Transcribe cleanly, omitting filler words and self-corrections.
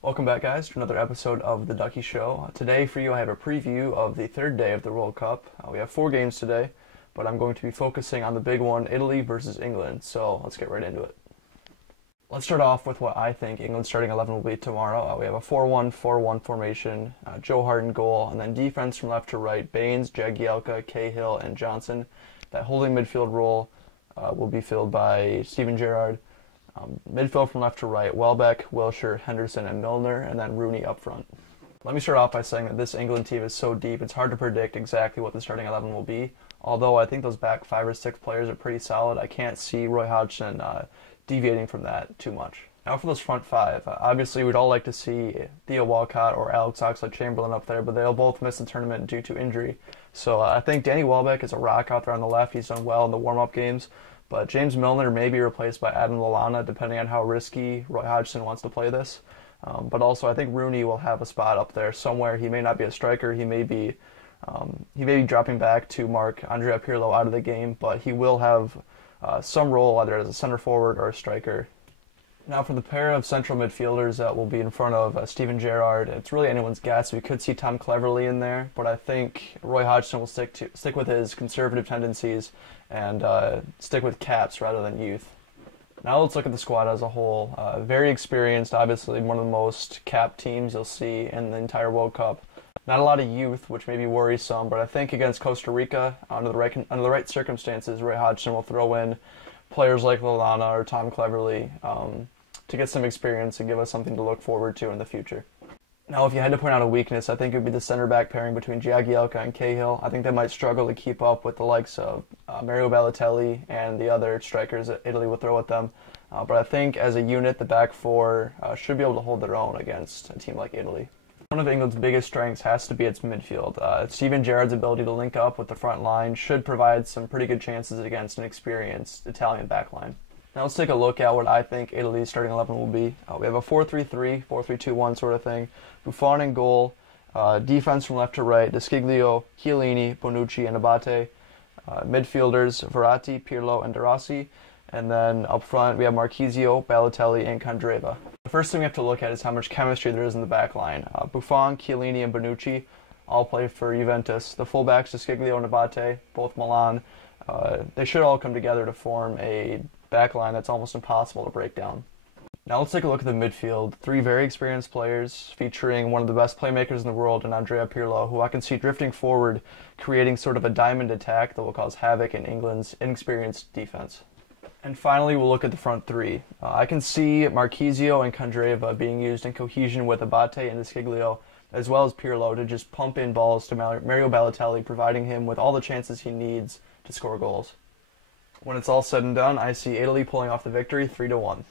Welcome back, guys, to another episode of The Ducky Show. Today, for you, I have a preview of the third day of the World Cup. We have 4 games today, but I'm going to be focusing on the big one, Italy versus England. So let's get right into it. Let's start off with what I think England's starting 11 will be tomorrow. We have a 4-1-4-1 formation, Joe Hart in goal, and then defense from left to right, Baines, Jagielka, Cahill, and Johnson. That holding midfield role will be filled by Steven Gerrard. Midfield from left to right, Welbeck, Wilshere, Henderson, and Milner, and then Rooney up front. Let me start off by saying that this England team is so deep, it's hard to predict exactly what the starting 11 will be. Although I think those back 5 or 6 players are pretty solid, I can't see Roy Hodgson deviating from that too much. Now for those front 5, obviously we'd all like to see Theo Walcott or Alex Oxlade-Chamberlain up there, but they'll both miss the tournament due to injury. So I think Danny Welbeck is a rock out there on the left. He's done well in the warm-up games. But James Milner may be replaced by Adam Lallana, depending on how risky Roy Hodgson wants to play this. But also, I think Rooney will have a spot up there somewhere. He may not be a striker. He may be dropping back to mark Andrea Pirlo out of the game, but he will have some role either as a center forward or a striker. Now for the pair of central midfielders that will be in front of Steven Gerrard, it's really anyone's guess. We could see Tom Cleverley in there, but I think Roy Hodgson will stick with his conservative tendencies and stick with caps rather than youth. Now let's look at the squad as a whole. Very experienced, obviously one of the most capped teams you'll see in the entire World Cup. Not a lot of youth, which maybe worries some, but I think against Costa Rica, under the right circumstances, Roy Hodgson will throw in players like Lallana or Tom Cleverley to get some experience and give us something to look forward to in the future. Now, if you had to point out a weakness, I think it would be the center-back pairing between Jagielka and Cahill. I think they might struggle to keep up with the likes of Mario Balotelli and the other strikers that Italy would throw at them. But I think as a unit, the back 4 should be able to hold their own against a team like Italy. One of England's biggest strengths has to be its midfield. Steven Gerrard's ability to link up with the front line should provide some pretty good chances against an experienced Italian backline. Now let's take a look at what I think Italy's starting 11 will be. We have a 4-3-3, 4-3-2-1 sort of thing. Buffon in goal, defense from left to right, Desciglio, Chiellini, Bonucci, and Abate. Midfielders, Verratti, Pirlo, and De Rossi. And then up front, we have Marchisio, Balotelli, and Candreva. The first thing we have to look at is how much chemistry there is in the back line. Buffon, Chiellini, and Bonucci all play for Juventus. The fullbacks, Desciglio and Abate, both Milan. They should all come together to form a backline that's almost impossible to break down. Now let's take a look at the midfield. 3 very experienced players featuring one of the best playmakers in the world in Andrea Pirlo, who I can see drifting forward, creating sort of a diamond attack that will cause havoc in England's inexperienced defense. And finally, we'll look at the front 3. I can see Marchisio and Candreva being used in cohesion with Abate and Desciglio, as well as Pirlo, to just pump in balls to Mario Balotelli, providing him with all the chances he needs to score goals. When it's all said and done, I see Italy pulling off the victory 3-1.